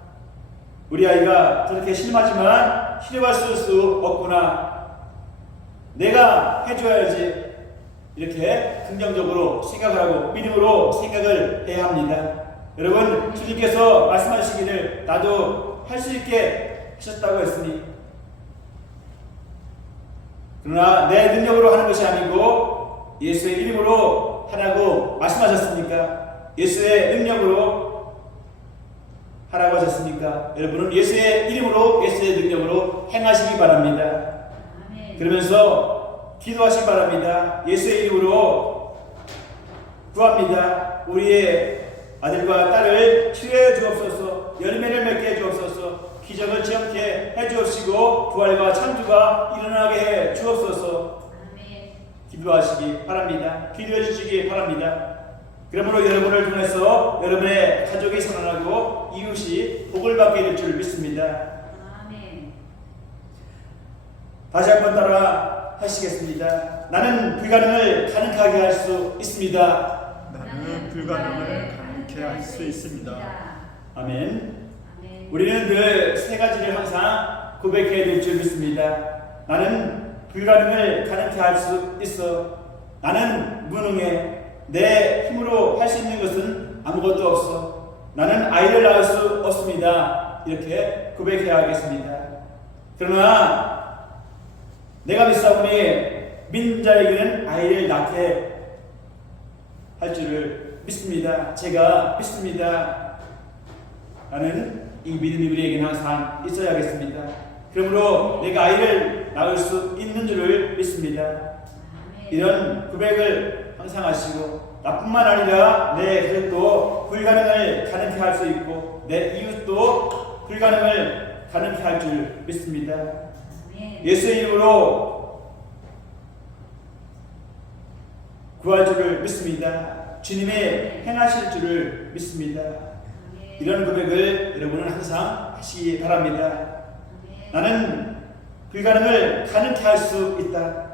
우리 아이가 저렇게 실망하지만 치료할 수 없구나. 내가 해줘야지. 이렇게 긍정적으로 생각을 하고 믿음으로 생각을 해야 합니다. 여러분 주님께서 말씀하시기를 나도 할 수 있게 하셨다고 했으니 그러나 내 능력으로 하는 것이 아니고 예수의 이름으로 하라고 말씀하셨습니까? 예수의 능력으로 하라고 하셨습니까? 여러분은 예수의 이름으로 예수의 능력으로 행하시기 바랍니다. 아멘. 그러면서 기도하시기 바랍니다. 예수의 이름으로 구합니다. 우리의 아들과 딸을 치료해 주옵소서. 열매를 맺게 해 주옵소서. 기적을 지었게 해 주옵시고 부활과 창조가 일어나게 해 주옵소서. 아멘. 기도하시기 바랍니다. 기도해 주시기 바랍니다. 그러므로 여러분을 통해서 여러분의 가족이 살아나고 이웃이 복을 받게 될 줄 믿습니다. 아멘. 다시 한번 따라 하시겠습니다. 나는 불가능을 가능하게 할 수 있습니다. 나는 불가능을 가능케 할 수 있습니다. 아멘. 아멘. 우리는 늘 세 가지를 항상 고백해야 될 줄 믿습니다. 나는 불가능을 가능케 할 수 있어. 나는 무능해. 내 힘으로 할 수 있는 것은 아무것도 없어. 나는 아이를 낳을 수 없습니다. 이렇게 고백해야 하겠습니다. 그러나 내가 믿사오니 믿는 자에게는 아이를 낳게 할 줄을 믿습니다. 제가 믿습니다. 나는 이 믿음이 우리에게는 항상 있어야겠습니다. 그러므로 내가 아이를 낳을 수 있는 줄을 믿습니다. 아멘. 이런 고백을 항상 하시고 나뿐만 아니라 내 가족도 불가능을 가능케 할 수 있고 내 이웃도 불가능을 가능케 할 줄 믿습니다. 아멘. 예수의 이름으로 구할 줄을 믿습니다. 주님이 행하실 줄을 믿습니다. 아멘. 이런 고백을 여러분은 항상 하시기 바랍니다. 아멘. 나는 불가능을 가능케 할 수 있다.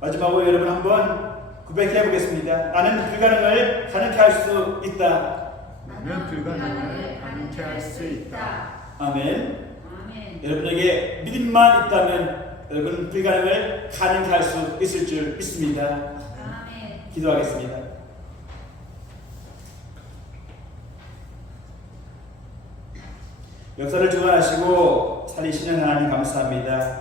마지막으로 여러분 한번 고백해 보겠습니다. 나는 불가능을 가능케 할 수 있다. 나는 불가능을 가능케 할 수 있다. 아멘. 아멘. 여러분에게 믿음만 있다면 여러분 불가능을 가능케 할 수 있을 줄 믿습니다. 아멘. 기도하겠습니다. 역사를 주관하시고 살리시는 하나님 감사합니다.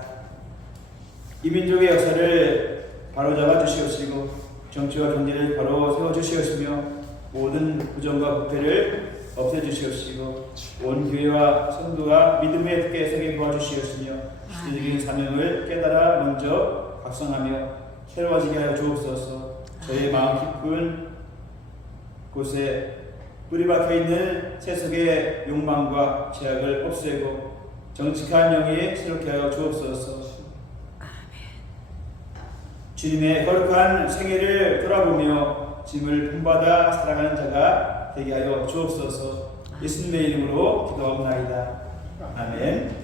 이 민족의 역사를 바로잡아 주시옵시고 정치와 경제를 바로 세워주시옵시며 모든 부정과 부패를 없애주시옵시고 온 교회와 성도가 믿음의 뜻에 서게 도와주시옵시며 시대적인 사명을 깨달아 먼저 각성하며 새로워지게 하여 주옵소서. 저의 마음 깊은 곳에 뿌리 박혀있는 세속의 욕망과 죄악을 없애고 정직한 영이 새롭게 하여 주옵소서. 주님의 거룩한 생애를 돌아보며 짐을 본받아 살아가는 자가 되게 하여 주옵소서. 예수님의 이름으로 기도하옵나이다. 아멘.